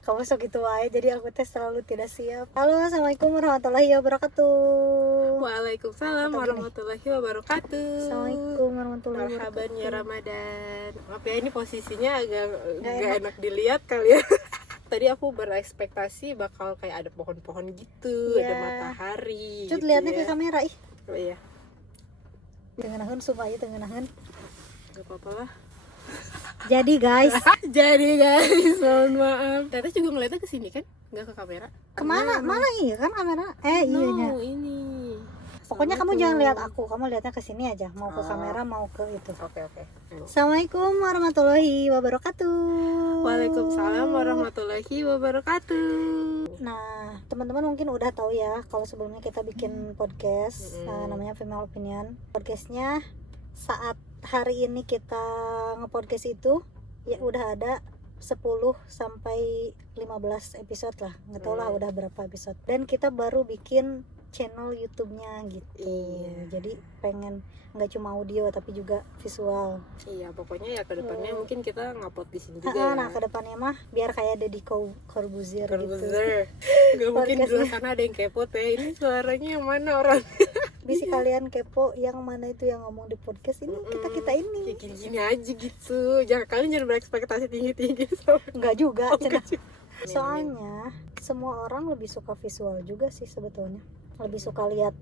Kamu sok gitu wae, jadi aku teh selalu tidak siap. Halo, assalamualaikum warahmatullahi wabarakatuh. Waalaikumsalam Atau gini, warahmatullahi wabarakatuh. assalamualaikum warahmatullahi Marhaban ya wabarakatuh. Ramadan. Maaf ya, ini posisinya agak Gak gak enak. enak dilihat kali ya. Tadi aku berekspektasi bakal kayak ada pohon-pohon gitu, Iya. ada matahari Cut gitu lihatnya ya. ke kamera ih. Oh iya, Tengenaheun supaya tengenaheun. gak apa-apa lah. Jadi guys, Jadi guys, mohon maaf. Tete juga ngeliatnya ke sini kan, nggak ke kamera. kemana? Mana iya kan kamera? Iya nya. No, ini. Pokoknya kamu Assalamualaikum. jangan lihat aku, kamu lihatnya ke sini aja. Mau ke Oh. kamera, mau ke itu. Oke. Assalamualaikum warahmatullahi wabarakatuh. Waalaikumsalam warahmatullahi wabarakatuh. Nah, teman-teman mungkin udah tahu ya kalau sebelumnya kita bikin podcast namanya Female Opinion. Podcastnya saat hari ini kita nge-podcast itu ya udah ada 10 sampai 15 episode lah. Nggak tahu lah udah berapa episode. Dan kita baru bikin channel YouTube-nya gitu. Iya. Jadi pengen nggak cuma audio tapi juga visual. Iya, pokoknya ya ke depannya mungkin kita ngupload di sini juga Nah, ya. kedepannya mah biar kayak Deddy Corbuzier gitu. Corbuzier. Gak mungkin di luar sana ada yang kepo teh. Ini suaranya yang mana orang? Bisa kalian kepo yang mana itu yang ngomong di podcast ini kita ini. Kayak gini-gini aja gitu. Kalian jangan berekspektasi tinggi-tinggi sama. Enggak juga, cenah. Enggak sih. Soalnya semua orang lebih suka visual juga sih sebetulnya. Lebih suka lihat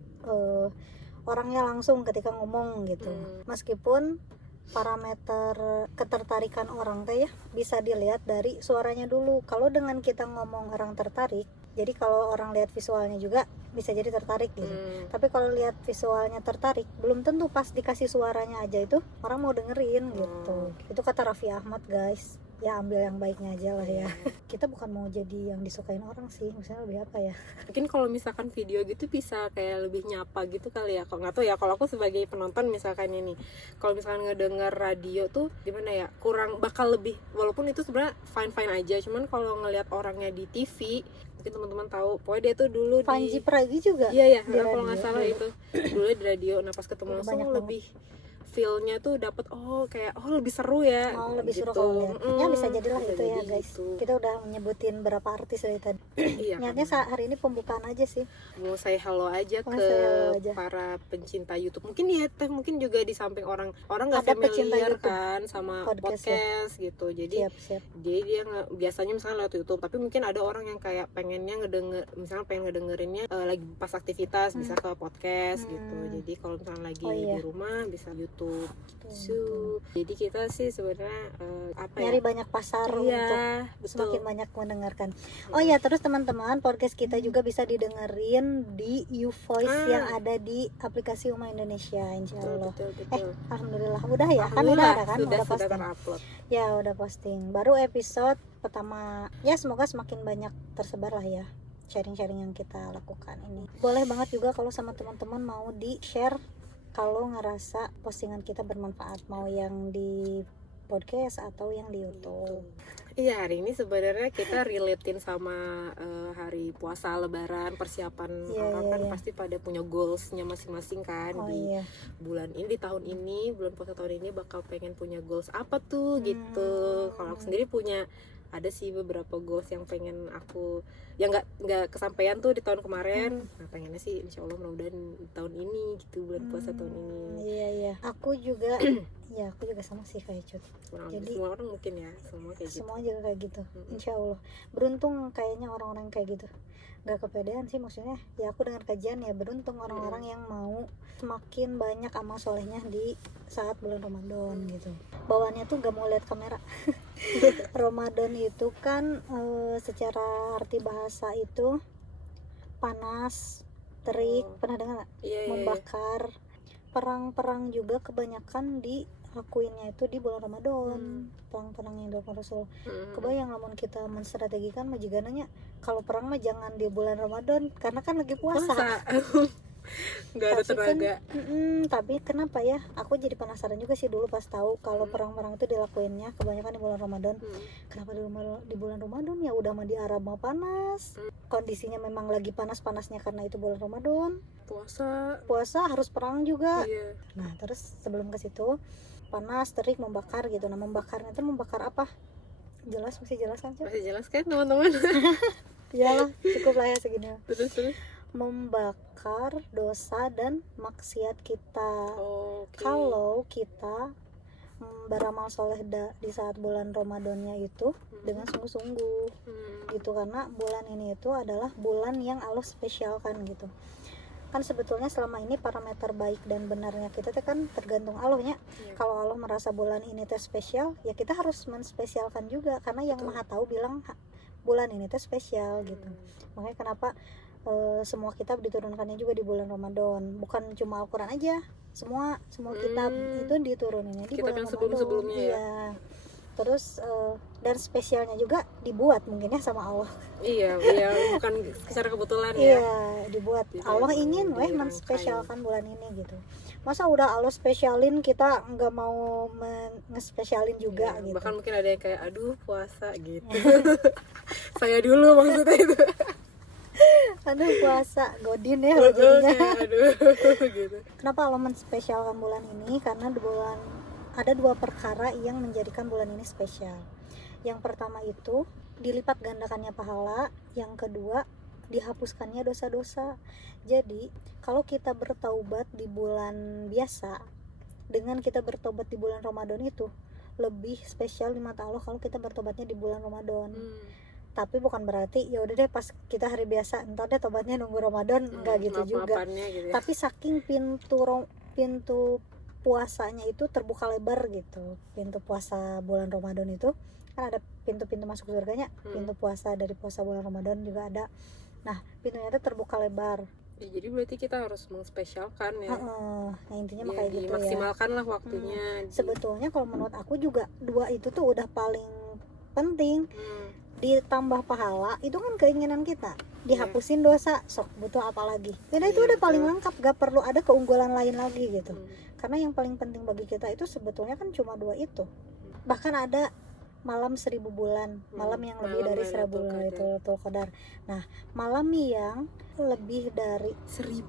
orangnya langsung ketika ngomong gitu. Meskipun parameter ketertarikan orang teh ya bisa dilihat dari suaranya dulu. Kalau dengan kita ngomong orang tertarik, jadi kalau orang lihat visualnya juga bisa jadi tertarik gitu. Tapi kalau lihat visualnya tertarik, belum tentu pas dikasih suaranya aja itu orang mau dengerin gitu. Itu kata Raffi Ahmad guys. Ya ambil yang baiknya aja lah ya. Kita bukan mau jadi yang disukain orang sih, misalnya lebih apa ya. Mungkin kalau misalkan video gitu bisa kayak lebih nyapa gitu kali ya. Kalau nggak tahu ya, kalau aku sebagai penonton misalkan ini, kalau misalkan ngedenger radio tuh gimana ya, kurang bakal lebih, walaupun itu sebenarnya fine aja, cuman kalau ngelihat orangnya di TV, mungkin teman-teman tahu, pokoknya dia tuh dulu Panji di Pragi juga iya di kalau nggak radio salah dulu. itu dulu di radio. Nah pas ketemu Udah langsung banyak lebih feel-nya tuh dapet, lebih seru ya. mau lebih seru gitu. kalau lihat. Ya bisa jadilah Bisa itu ya jadi guys. gitu. Kita udah menyebutin berapa artis dari tadi. Iya, Niatnya hari ini pembukaan aja sih. mau say hello aja Mau ke say hello aja. para pencinta YouTube. Mungkin ya teh, mungkin juga di samping orang nggak Ada pecinta familiar YouTube. kan sama podcast gitu. Jadi Siap. dia biasanya misalnya lewat YouTube, tapi mungkin ada orang yang kayak pengennya misalnya pengen ngedengerinnya lagi pas aktivitas bisa ke podcast gitu. Jadi kalau misalnya lagi di rumah bisa YouTube gitu. Jadi kita sih sebenarnya nyari banyak pasar iya, untuk semakin banyak mendengarkan. Oh ya, terus teman-teman, podcast kita juga bisa didengerin di YouVoice yang ada di aplikasi Uma Indonesia, insya Allah. Betul. Alhamdulillah udah ya, kan udah ada kan, sudah posting. terupload. Ya udah posting. Baru episode pertama. Ya semoga semakin banyak tersebar lah ya sharing-sharing yang kita lakukan ini. Boleh banget juga kalau sama teman-teman mau di share kalau ngerasa postingan kita bermanfaat, mau yang di podcast atau yang di YouTube. Iya, hari ini sebenarnya kita relatein sama hari puasa Lebaran, persiapan orang kan pasti pada punya goalsnya masing-masing kan bulan ini, di tahun ini, bulan puasa tahun ini bakal pengen punya goals apa tuh gitu. Kalau aku sendiri punya ada sih beberapa goals yang pengen aku yang nggak kesampaian tuh di tahun kemarin. Nah pengennya sih insya Allah mudah-mudahan tahun ini gitu, bulan puasa tahun ini. Iya aku juga ya aku juga sama sih kayak Cut. Jadi semua orang mungkin ya semua kayak gitu. Semua juga kayak gitu. Insya Allah beruntung kayaknya orang-orang kayak gitu. Gak kepedean sih maksudnya. Ya aku dengan kajian ya beruntung orang-orang yang mau semakin banyak amal solehnya di saat bulan Ramadan gitu. Bawaannya tuh gak mau lihat kamera. Ramadan itu kan secara arti bahasa itu panas, terik, pernah dengar gak? Membakar. Perang-perang juga kebanyakan dilakuinnya itu di bulan Ramadan. Perang-perang yang dilakukan Rasul. Kebayang lamun kita menstrategikan majigananya kalau perang mah jangan di bulan Ramadan karena kan lagi puasa. Nggak ada tenaga. Tapi kenapa ya? Aku jadi penasaran juga sih dulu pas tahu kalau perang-perang itu dilakuinnya kebanyakan di bulan Ramadan. Kenapa di bulan Ramadan? Ya udah mah di Arab mah panas. Kondisinya memang lagi panas-panasnya karena itu bulan Ramadan. Puasa harus perang juga. Nah, terus sebelum ke situ panas, terik, membakar gitu. Nah, membakarnya itu membakar apa? masih jelas kan, Cok? Masih jelas kan teman-teman? Iyalah, cukup lah ya segini. Terus Membakar dosa dan maksiat kita. Okay. Kalau kita beramal soleh di saat bulan Ramadannya itu dengan sungguh-sungguh gitu, karena bulan ini itu adalah bulan yang Allah spesialkan gitu kan. Sebetulnya selama ini parameter baik dan benarnya kita tuh kan tergantung Allahnya. Kalau Allah merasa bulan ini teh spesial, ya kita harus menspesialkan juga, karena yang Maha Tahu bilang bulan ini teh spesial gitu. Makanya kenapa semua kitab diturunkannya juga di bulan Ramadan, bukan cuma Al-Quran aja, semua kitab itu dituruninnya di kitab bulan yang Ramadan. sebelum-sebelumnya ya. Terus dan spesialnya juga dibuat mungkin ya sama Allah. Iya, bukan secara kebetulan ya. Iya, dibuat. Jadi Allah ingin menspesialkan bulan ini gitu. Masa udah Allah spesialin kita nggak mau ngespesialin juga gitu. Bahkan mungkin ada yang kayak aduh puasa gitu. Saya dulu maksudnya itu. Aduh puasa, godin ya jadinya. Aduh gitu. Kenapa Allah menspesialkan bulan ini? Karena ada dua perkara yang menjadikan bulan ini spesial. Yang pertama itu dilipat gandakannya pahala, yang kedua dihapuskannya dosa-dosa. Jadi kalau kita bertaubat di bulan biasa dengan kita bertobat di bulan Ramadan itu lebih spesial di mata Allah kalau kita bertobatnya di bulan Ramadan. Tapi bukan berarti ya udah deh pas kita hari biasa ntar deh tobatnya nunggu Ramadan, enggak gitu juga gitu ya. Tapi saking pintu puasanya itu terbuka lebar gitu. Pintu puasa bulan Ramadan itu kan ada pintu-pintu masuk surganya. Pintu puasa dari puasa bulan Ramadan juga ada. Nah pintunya itu terbuka lebar ya, jadi berarti kita harus mengspesialkan ya. Nah intinya kayak gitu ya, dimaksimalkan lah waktunya. Sebetulnya kalau menurut aku juga dua itu tuh udah paling penting. Ditambah pahala itu kan keinginan kita, dihapusin dosa, sok butuh apa lagi. Itu udah paling lengkap, gak perlu ada keunggulan lain lagi gitu. Karena yang paling penting bagi kita itu sebetulnya kan cuma dua itu. Bahkan ada malam 1000 bulan, malam yang lebih dari 1000 bulan itu Lailatul Qadar. Nah malam yang lebih dari 1000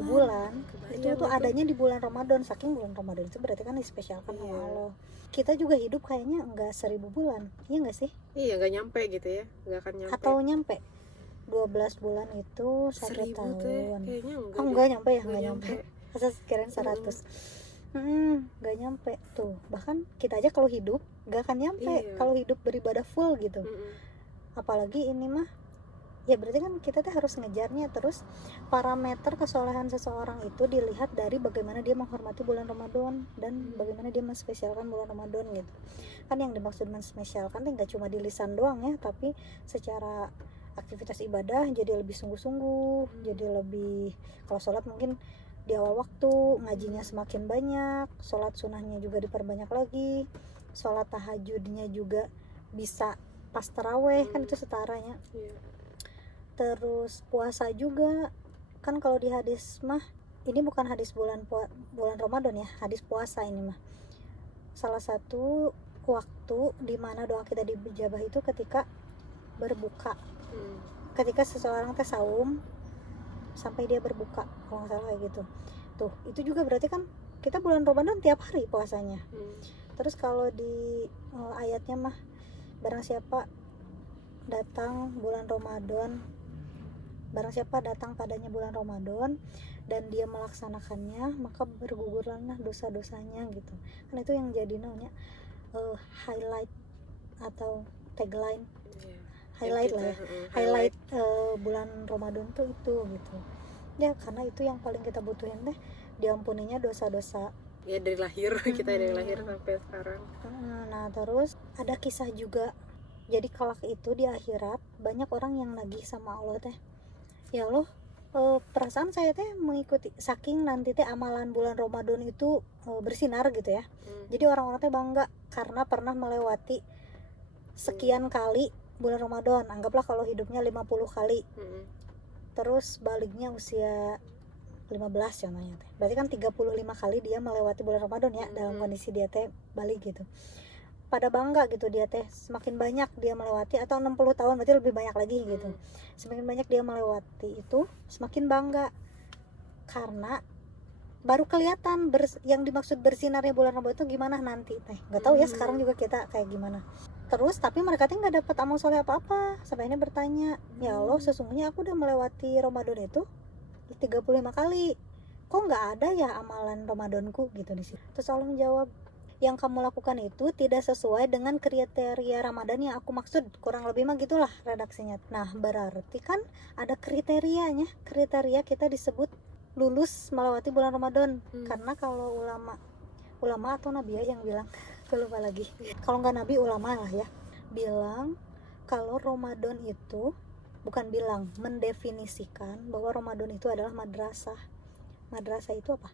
bulan itu tuh adanya di bulan Ramadan. Saking bulan Ramadan itu berarti kan dispesialkan sama Allah. Kita juga hidup kayaknya enggak 1000 bulan, iya enggak sih? Iya, enggak nyampe gitu ya, enggak akan nyampe. Atau nyampe 12 bulan itu 1 tahun. Kayaknya enggak. Enggak nyampe ya, enggak nyampe. Asal kirain 100. Enggak nyampe tuh. Bahkan kita aja kalau hidup enggak akan nyampe kalau hidup beribadah full gitu. Apalagi ini mah ya berarti kan kita tuh harus ngejarnya. Terus parameter kesolehan seseorang itu dilihat dari bagaimana dia menghormati bulan Ramadan dan bagaimana dia menspesialkan bulan Ramadan gitu kan. Yang dimaksud menspesialkan tuh nggak cuma di lisan doang ya, tapi secara aktivitas ibadah jadi lebih sungguh-sungguh, jadi lebih, kalau sholat mungkin di awal waktu, ngajinya semakin banyak, sholat sunahnya juga diperbanyak lagi, sholat tahajudnya juga bisa pas taraweh kan itu setaranya. Terus puasa juga kan, kalau di hadis mah ini bukan hadis bulan Ramadan ya, hadis puasa ini mah. Salah satu waktu di mana doa kita dijabah itu ketika berbuka. Ketika seseorang teh saum sampai dia berbuka, kalau nggak salah kayak gitu. Tuh, itu juga berarti kan kita bulan Ramadan tiap hari puasanya. Terus kalau di ayatnya mah barang siapa datang padanya bulan Ramadan dan dia melaksanakannya, maka bergugurlah dosa-dosanya gitu kan. Itu yang jadi namanya highlight atau tagline, highlight lah ya, highlight bulan Ramadan tuh itu gitu ya, karena itu yang paling kita butuhin deh, diampuninya dosa-dosa ya dari lahir. Kita dari lahir sampai sekarang. Nah terus ada kisah juga, jadi kelak itu di akhirat banyak orang yang nagih sama Allah teh, ya Allah, perasaan saya teh mengikuti, saking nanti teh amalan bulan Ramadan itu bersinar gitu ya. Jadi orang-orang teh bangga karena pernah melewati sekian kali bulan Ramadan. Anggaplah kalau hidupnya 50 kali. Terus baliknya usia 15 contohnya teh. Berarti kan 35 kali dia melewati bulan Ramadan ya, dalam kondisi dia teh balik gitu. Pada bangga gitu dia teh, semakin banyak dia melewati, atau 60 tahun berarti lebih banyak lagi gitu. Semakin banyak dia melewati itu, semakin bangga. Karena baru kelihatan yang dimaksud bersinarnya bulan Ramadan itu gimana nanti teh. Enggak tahu ya sekarang juga kita kayak gimana. Terus tapi mereka tuh nggak dapat amal soleh apa-apa. Sampai ini bertanya, ya Allah, sesungguhnya aku udah melewati Ramadan itu 35 kali, kok nggak ada ya amalan Ramadanku gitu di situ. Terus Allah menjawab, yang kamu lakukan itu tidak sesuai dengan kriteria Ramadan yang aku maksud, kurang lebih mah gitulah redaksinya. Nah berarti kan ada kriterianya, kriteria kita disebut lulus melewati bulan Ramadan. Karena kalau ulama atau nabi ya yang bilang, aku lupa lagi, kalau nggak nabi ulama lah ya, bilang kalau Ramadan itu, bukan bilang, mendefinisikan bahwa Ramadan itu adalah madrasah. Madrasah itu apa?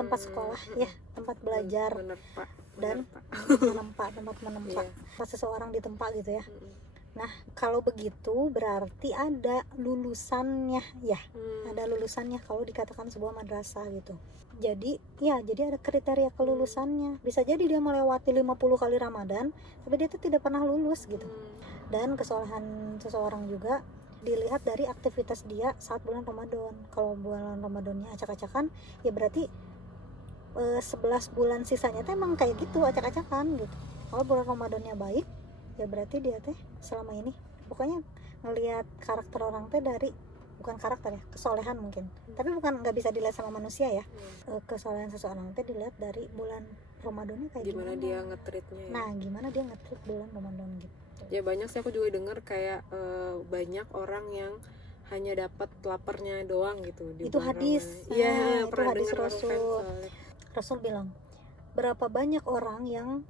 Tempat sekolah ya, tempat belajar. Menempa. Dan tempat menempa pas seseorang di tempat gitu ya. Nah kalau begitu berarti ada lulusannya ya, ada lulusannya kalau dikatakan sebuah madrasah gitu. Jadi ada kriteria kelulusannya. Bisa jadi dia melewati 50 kali Ramadan tapi dia tuh tidak pernah lulus gitu. Dan kesolehan seseorang juga dilihat dari aktivitas dia saat bulan Ramadan. Kalau bulan Ramadannya acak-acakan, ya berarti 11 bulan sisanya teh emang kayak gitu, acak-acakan gitu. Kalau bulan Ramadannya baik, ya berarti dia teh selama ini, pokoknya ngelihat karakter orang teh dari, bukan karakter ya, kesolehan mungkin. Tapi bukan, nggak bisa dilihat sama manusia ya. Kesolehan seseorang teh dilihat dari bulan Ramadannya kayak gimana dia nge-treatnya ya. Nah gimana dia nge-treat bulan Ramadan gitu. Ya banyak sih, aku juga dengar kayak banyak orang yang hanya dapat laparnya doang gitu di itu hadis. Iya, itu hadis Rasul bilang, berapa banyak orang yang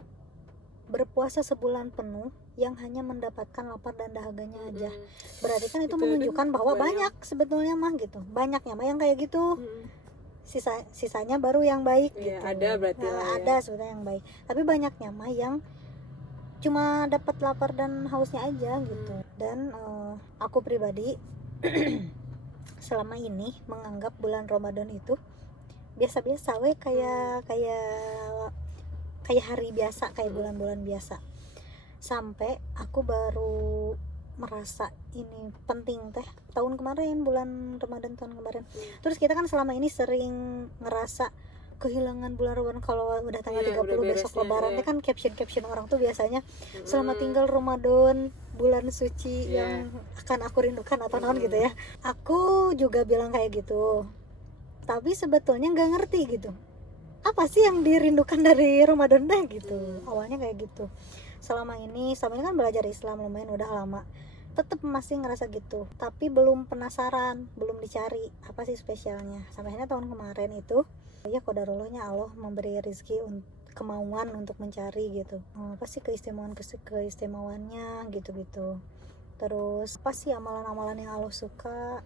berpuasa sebulan penuh yang hanya mendapatkan lapar dan dahaganya aja. Berarti kan itu menunjukkan bahwa banyak sebetulnya mah gitu, banyaknya mah yang kayak gitu. Sisanya baru yang baik gitu. Ada berarti ada sebetulnya yang baik, tapi banyaknya mah yang cuma dapat lapar dan hausnya aja gitu. Dan aku pribadi selama ini menganggap bulan Ramadan itu biasa-biasa kayak hari biasa, kayak bulan-bulan biasa. Sampai aku baru merasa ini penting teh tahun kemarin, bulan Ramadan tahun kemarin. Terus kita kan selama ini sering ngerasa kehilangan bulan Ramadan kalau udah tanggal 30 besok lebaran teh kan caption orang tuh biasanya selamat tinggal Ramadan, bulan suci yang akan aku rindukan atau naon gitu ya. Aku juga bilang kayak gitu, tapi sebetulnya nggak ngerti gitu apa sih yang dirindukan dari Ramadan deh gitu. Awalnya kayak gitu. Selama ini kan belajar Islam lumayan udah lama, tetap masih ngerasa gitu, tapi belum penasaran, belum dicari apa sih spesialnya. Sampai akhirnya tahun kemarin itu ya qadarullohnya Allah memberi rezeki, kemauan untuk mencari gitu, apa sih keistimewaannya gitu. Terus apa sih amalan-amalan yang Allah suka,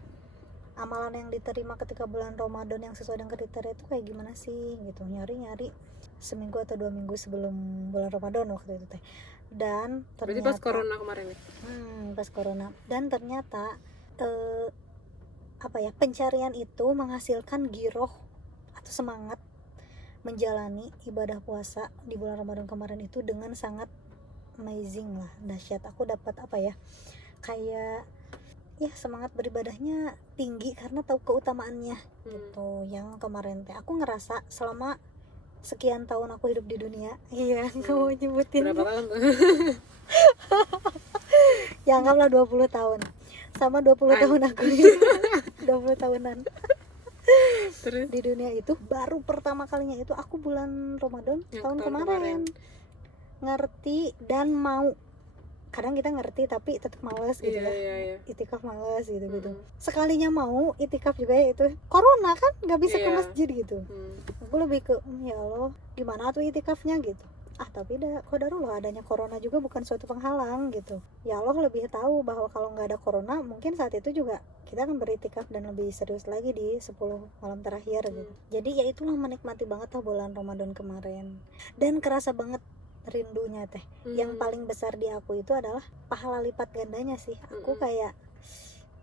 amalan yang diterima ketika bulan Ramadan yang sesuai dengan kriteria itu kayak gimana sih gitu. Nyari seminggu atau 2 minggu sebelum bulan Ramadan waktu itu teh. Dan ternyata berarti pas corona kemarin ya? Pas corona. Dan ternyata pencarian itu menghasilkan giroh atau semangat menjalani ibadah puasa di bulan Ramadan kemarin itu dengan sangat amazing lah, dahsyat. Aku dapat kayak ya semangat beribadahnya tinggi karena tahu keutamaannya gitu. Yang kemarin teh aku ngerasa selama sekian tahun aku hidup di dunia. Iya, kamu nyebutin berapa tahun tuh? Ya anggaplah 20 tahun. Sama 20 tahun aku 20 tahunan Terus? Di dunia itu baru pertama kalinya itu aku bulan Ramadan tahun kemarin ngerti dan mau. Kadang kita ngerti tapi tetap males gitu itikaf males gitu. Sekalinya mau itikaf juga ya itu corona kan nggak bisa ke masjid gitu. Aku lebih ke ya Allah gimana tuh itikafnya gitu. Tapi qadarullah adanya corona juga bukan suatu penghalang gitu. Ya Allah lebih tahu bahwa kalau nggak ada corona mungkin saat itu juga kita akan beritikaf dan lebih serius lagi di 10 malam terakhir gitu. Jadi ya itulah, menikmati banget lah bulan Ramadan kemarin. Dan kerasa banget rindunya teh. Yang paling besar di aku itu adalah pahala lipat gandanya sih. Aku kayak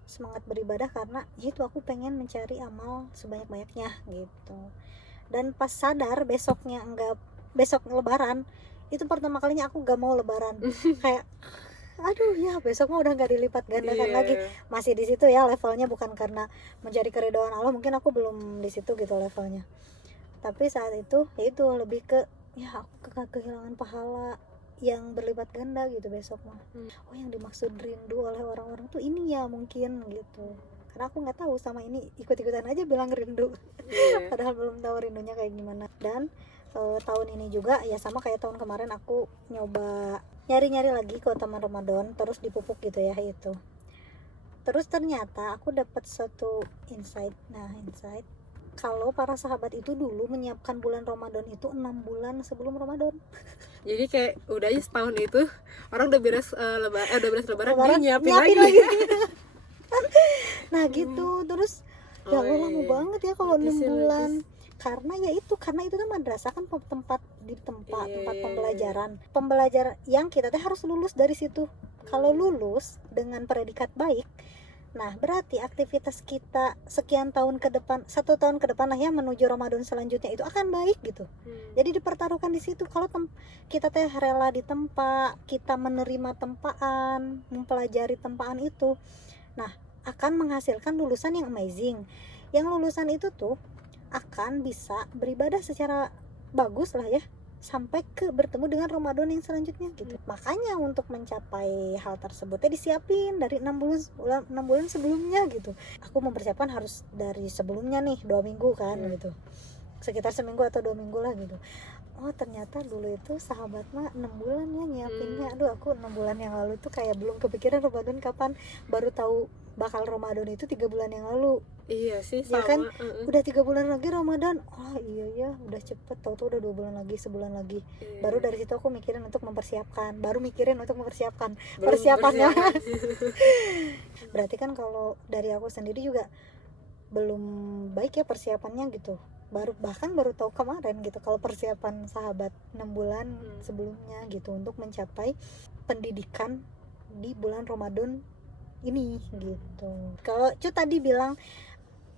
semangat beribadah karena itu aku pengen mencari amal sebanyak-banyaknya gitu. Dan pas sadar besok lebaran itu pertama kalinya aku gak mau lebaran. Kayak aduh ya besok mah udah gak dilipat gandakan lagi. Masih di situ ya levelnya, bukan karena mencari keridhaan Allah, mungkin aku belum di situ gitu levelnya. Tapi saat itu ya itu lebih ke ya aku kehilangan pahala yang berlipat ganda gitu besok mah. Oh yang dimaksud rindu oleh orang-orang tuh ini ya mungkin gitu, karena aku nggak tahu sama ini ikut-ikutan aja bilang rindu. Padahal belum tahu rindunya kayak gimana. Dan tahun ini juga ya sama kayak tahun kemarin, aku nyoba nyari-nyari lagi ke teman Ramadan terus dipupuk gitu ya itu. Terus ternyata aku dapat satu insight. Nah, insight kalau para sahabat itu dulu menyiapkan bulan Ramadan itu 6 bulan sebelum Ramadan. Jadi kayak udah aja setahun itu orang udah beres lebaran dia nyiapin lagi. Nah gitu. Terus ya Allah lama banget ya kalau 6 bulan. Karena itu kan madrasah kan tempat pembelajaran yang kita teh harus lulus dari situ. Kalau lulus dengan predikat baik, nah berarti aktivitas kita sekian tahun ke depan, 1 tahun ke depan lah ya menuju Ramadan selanjutnya itu akan baik gitu. Jadi dipertaruhkan di situ. Kalau kita teh rela ditempa, kita menerima tempaan, mempelajari tempaan itu, nah akan menghasilkan lulusan yang amazing. Yang lulusan itu tuh akan bisa beribadah secara bagus lah ya sampai ke bertemu dengan Ramadan yang selanjutnya gitu. Makanya untuk mencapai hal tersebutnya disiapin dari 6 bulan sebelumnya gitu. Aku mempersiapkan harus dari sebelumnya nih 2 minggu kan gitu, sekitar seminggu atau 2 minggu lah gitu. Oh ternyata dulu itu sahabat mah 6 bulan ya nyiapinnya. Aduh aku 6 bulan yang lalu tuh kayak belum kepikiran Ramadan kapan, baru tahu bakal Ramadan itu 3 bulan yang lalu. Iya sih ya sama. Kan udah 3 bulan lagi Ramadan. Oh iya ya udah cepet, tahu-tahu udah 2 bulan lagi, sebulan lagi. Baru dari situ aku mikirin untuk mempersiapkan, persiapannya. Berarti kan kalau dari aku sendiri juga belum baik ya persiapannya gitu. Bahkan baru tahu kemarin gitu kalau persiapan sahabat 6 bulan sebelumnya gitu untuk mencapai pendidikan di bulan Ramadan ini gitu. Kalau Cu tadi bilang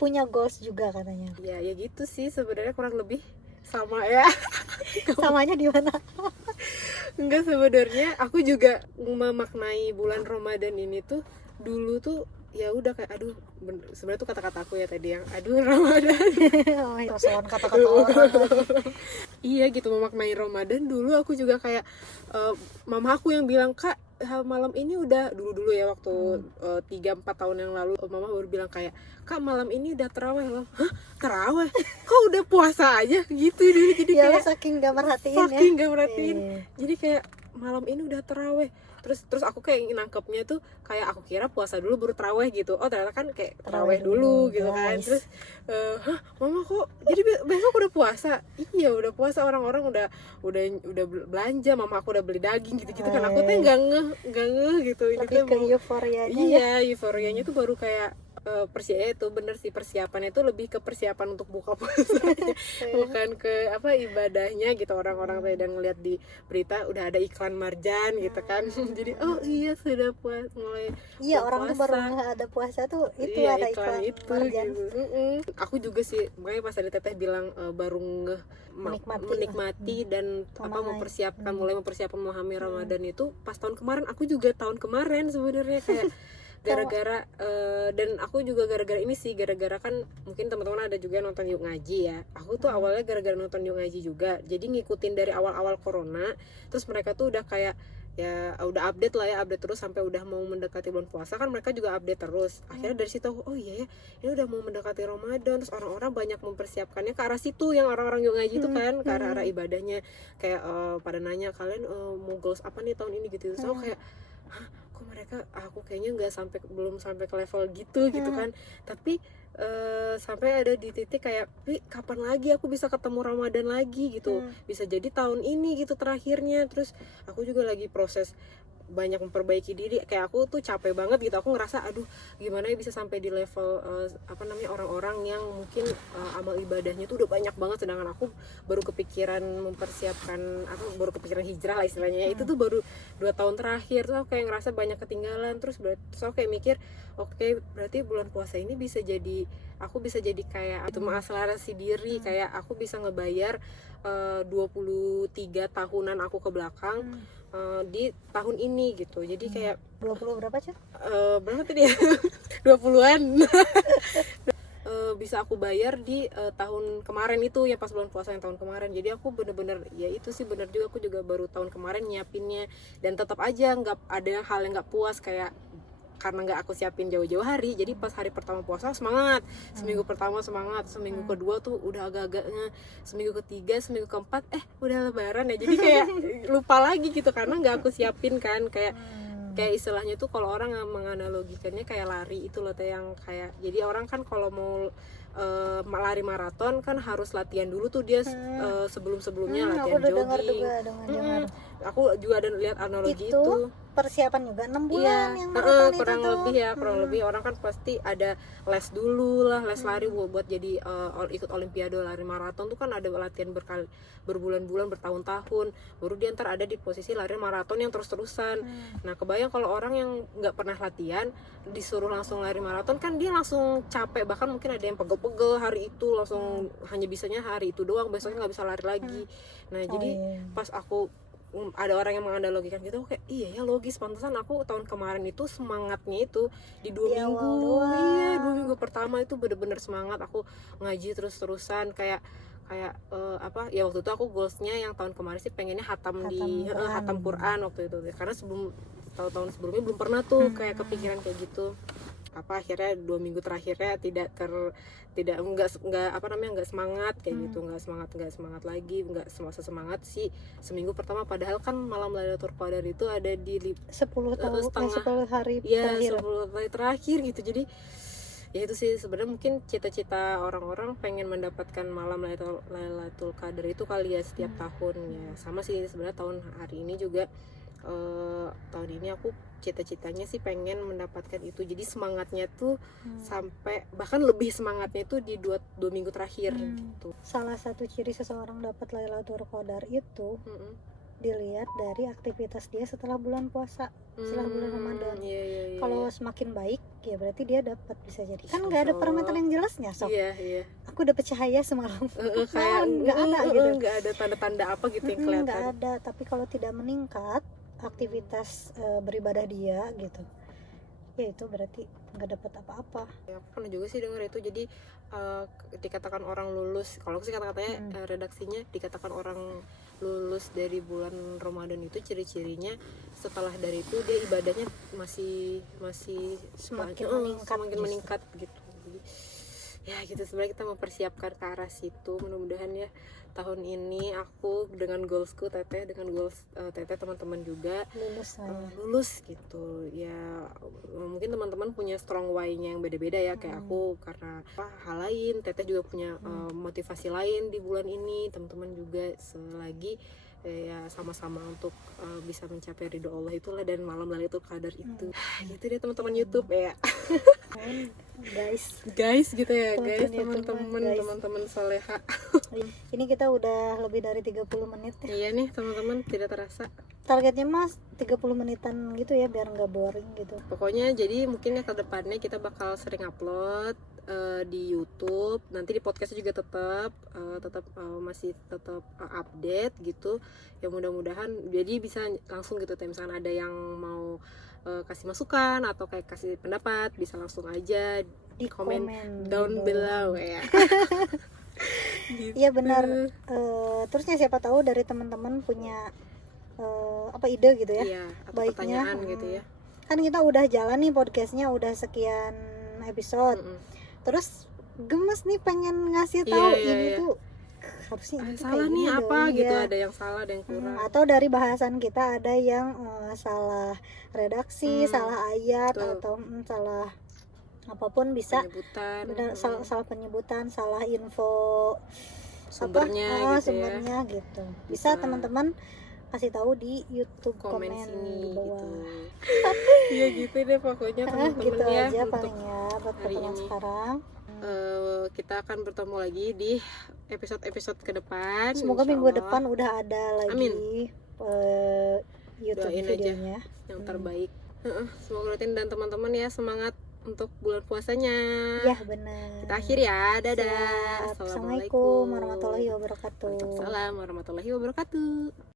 punya goals juga katanya. Ya gitu sih sebenarnya kurang lebih sama ya. Samanya di mana? Enggak, sebenarnya aku juga memaknai bulan Ramadan ini tuh dulu tuh ya udah kayak aduh, sebenarnya tuh kata-kata aku ya tadi yang aduh Ramadan. Soal kata-kata orang. Iya gitu, memaknai Ramadan dulu aku juga kayak mama aku yang bilang, "Kak, malam ini udah," dulu ya waktu 3-4 tahun yang lalu mama baru bilang kayak, "Kak, malam ini udah tarawih loh." Hah? Tarawih? Kok udah puasa aja gitu dulu. Jadi ya kayak saking gak merhatiin. Jadi kayak malam ini udah tarawih. Terus aku kayak nangkepnya tuh kayak aku kira puasa dulu baru tarawih gitu. Oh ternyata kan kayak tarawih dulu gitu kan. Terus hah, mama kok jadi besok udah puasa? Iya udah puasa, orang-orang udah belanja, mama aku udah beli daging gitu-gitu kan. Aku tuh nggak ngeh gitu. Lebih ke euforianya. Iya, euforianya tuh baru kayak itu bener sih, persiapannya itu lebih ke persiapan untuk buka puasa bukan ke ibadahnya gitu. Orang-orang dan ngeliat di berita udah ada iklan marjan gitu kan. Jadi oh iya sudah mulai orang puasa. tuh baru nggak ada puasa tuh itu iya, ada iklan itu marjan gitu. Aku juga sih makanya pas tadi Teteh bilang baru menikmati dan mulai mempersiapkan memahami Ramadan itu pas tahun kemarin. Aku juga tahun kemarin sebenarnya kayak gara-gara dan aku juga gara-gara ini sih, gara-gara kan mungkin teman-teman ada juga nonton Yuk Ngaji ya. Aku tuh awalnya gara-gara nonton Yuk Ngaji juga, jadi ngikutin dari awal-awal corona. Terus mereka tuh udah kayak ya udah update terus sampai udah mau mendekati bulan puasa kan mereka juga update terus. Akhirnya dari situ oh iya ya ini udah mau mendekati Ramadan, terus orang-orang banyak mempersiapkannya ke arah situ, yang orang-orang Yuk Ngaji itu kan ke arah ibadahnya kayak pada nanya kalian mau goals apa nih tahun ini gitu. So kayak kok mereka aku kayaknya belum sampai ke level gitu kan. Tapi sampai ada di titik kayak kapan lagi aku bisa ketemu Ramadan lagi gitu. Bisa jadi tahun ini gitu terakhirnya. Terus aku juga lagi proses banyak memperbaiki diri, kayak aku tuh capek banget gitu. Aku ngerasa aduh gimana ya bisa sampai di level orang-orang yang mungkin amal ibadahnya tuh udah banyak banget, sedangkan aku baru kepikiran hijrah lah istilahnya. Itu tuh baru 2 tahun terakhir. Terus aku kayak ngerasa banyak ketinggalan. Terus aku kayak mikir oke, berarti bulan puasa ini aku bisa jadi kayak itu mengakselerasi diri, kayak aku bisa ngebayar 23 tahunan aku ke belakang di tahun ini gitu. Jadi kayak 20 berapa Cak? Berapa tadi ya? 20-an. bisa aku bayar di tahun kemarin itu ya, pas bulan puasa yang tahun kemarin. Jadi aku bener-bener ya itu sih bener juga, aku juga baru tahun kemarin nyiapinnya, dan tetap aja nggak ada hal yang nggak puas, kayak karena nggak aku siapin jauh-jauh hari. Jadi pas hari pertama puasa semangat, seminggu pertama semangat, seminggu kedua tuh udah agak-agaknya, seminggu ketiga, seminggu keempat udah lebaran ya, jadi kayak lupa lagi gitu karena nggak aku siapin kan. Kayak istilahnya tuh kalau orang menganalogikannya kayak lari itu loh, yang kayak, jadi orang kan kalau mau lari maraton kan harus latihan dulu tuh dia sebelum-sebelumnya latihan jogging. Aku juga ada lihat analogi itu persiapan juga 6 bulan yang maraton itu kurang lebih orang kan pasti ada les dulu lah, les lari buat jadi ikut olimpiade lari maraton tuh kan ada latihan berbulan-bulan, bertahun-tahun, baru dia ntar ada di posisi lari maraton yang terus-terusan. Nah kebayang kalau orang yang nggak pernah latihan disuruh langsung lari maraton kan dia langsung capek, bahkan mungkin ada yang pegel-pegel hari itu langsung hanya bisanya hari itu doang, besoknya nggak bisa lari lagi. Nah jadi pas aku ada orang yang menganalogikan gitu, kayak iya ya logis, pantesan aku tahun kemarin itu semangatnya itu di 2 minggu pertama itu bener-bener semangat, aku ngaji terus-terusan kayak ya waktu itu aku goalsnya yang tahun kemarin sih pengennya hatam Quran waktu itu, karena tahun sebelumnya belum pernah tuh kayak kepikiran kayak gitu. Akhirnya 2 minggu terakhirnya nggak semangat kayak gitu, nggak semangat lagi, nggak semangat sih seminggu pertama, padahal kan malam Lailatul Qadar itu ada di 10 hari ya, terakhir. 10 hari terakhir gitu. Jadi ya itu sih sebenarnya mungkin cita-cita orang-orang pengen mendapatkan malam Lailatul Qadar itu kali ya setiap tahun ya. Sama sih sebenarnya tahun hari ini juga, tahun ini aku cita-citanya sih pengen mendapatkan itu, jadi semangatnya tuh sampai bahkan lebih semangatnya itu di 2 minggu terakhir gitu. Salah satu ciri seseorang dapat Lailatul Qadar itu dilihat dari aktivitas dia setelah bulan puasa, setelah bulan Ramadan. Kalau semakin baik ya berarti dia dapat, bisa jadi kan nggak ada parameter yang jelasnya sob. Aku dapat cahaya semalam kayak nggak ada gitu, nggak ada tanda-tanda apa gitu yang kelihatan, nggak ada. Tapi kalau tidak meningkat aktivitas beribadah dia gitu, ya itu berarti nggak dapat apa-apa. Ya, aku pernah juga sih dengar itu, jadi dikatakan orang lulus, kalau aku sih kata-katanya redaksinya dikatakan orang lulus dari bulan Ramadan itu ciri-cirinya setelah dari itu dia ibadahnya masih semakin meningkat gitu. Jadi ya gitu, sebenarnya kita mempersiapkan ke arah situ. Mudah-mudahan ya tahun ini aku dengan goalsku Teteh, dengan goals Teteh teman-teman juga lulus gitu ya. Mungkin teman-teman punya strong why-nya yang beda-beda ya, kayak aku karena hal lain, Teteh juga punya motivasi lain di bulan ini, teman-teman juga selagi ya sama-sama untuk bisa mencapai ridho Allah itulah, dan malam Lailatul Qadar itu. Gitu deh teman-teman YouTube ya. guys gitu ya guys, teman-teman soleha. Ini kita udah lebih dari 30 menit ya. Iya nih teman-teman, tidak terasa. Targetnya mas 30 menitan gitu ya, biar nggak boring gitu. Pokoknya jadi mungkin ya ke depannya kita bakal sering upload di YouTube, nanti di podcast juga tetap masih tetap update gitu ya. Mudah-mudahan jadi bisa langsung gitu, misalkan ada yang mau kasih masukan atau kayak kasih pendapat, bisa langsung aja di komen down below ya. Iya gitu. Benar. Terusnya siapa tahu dari teman-teman punya ide gitu ya, iya, atau baiknya pertanyaan gitu ya. Kan kita udah jalan nih podcastnya, udah sekian episode. Terus gemes nih pengen ngasih tahu ini tuh harusnya salah nih apa gitu, ada yang salah, ada yang kurang, atau dari bahasan kita ada yang salah redaksi, salah ayat atau salah apapun bisa, salah penyebutan, salah info sumbernya gitu. Bisa teman-teman kasih tahu di YouTube komen di bawah gitu. Ya gitu deh pokoknya teman-teman gitu ya, aja untuk paling ya buat pertemuan sekarang. Kita akan bertemu lagi di episode ke depan. Semoga minggu depan udah ada lagi YouTube doain videonya aja yang terbaik. Semoga rutin dan teman-teman ya semangat untuk bulan puasanya. Ya benar. Kita akhir ya, dadah. Assalamualaikum warahmatullahi wabarakatuh. Waalaikumsalam warahmatullahi wabarakatuh.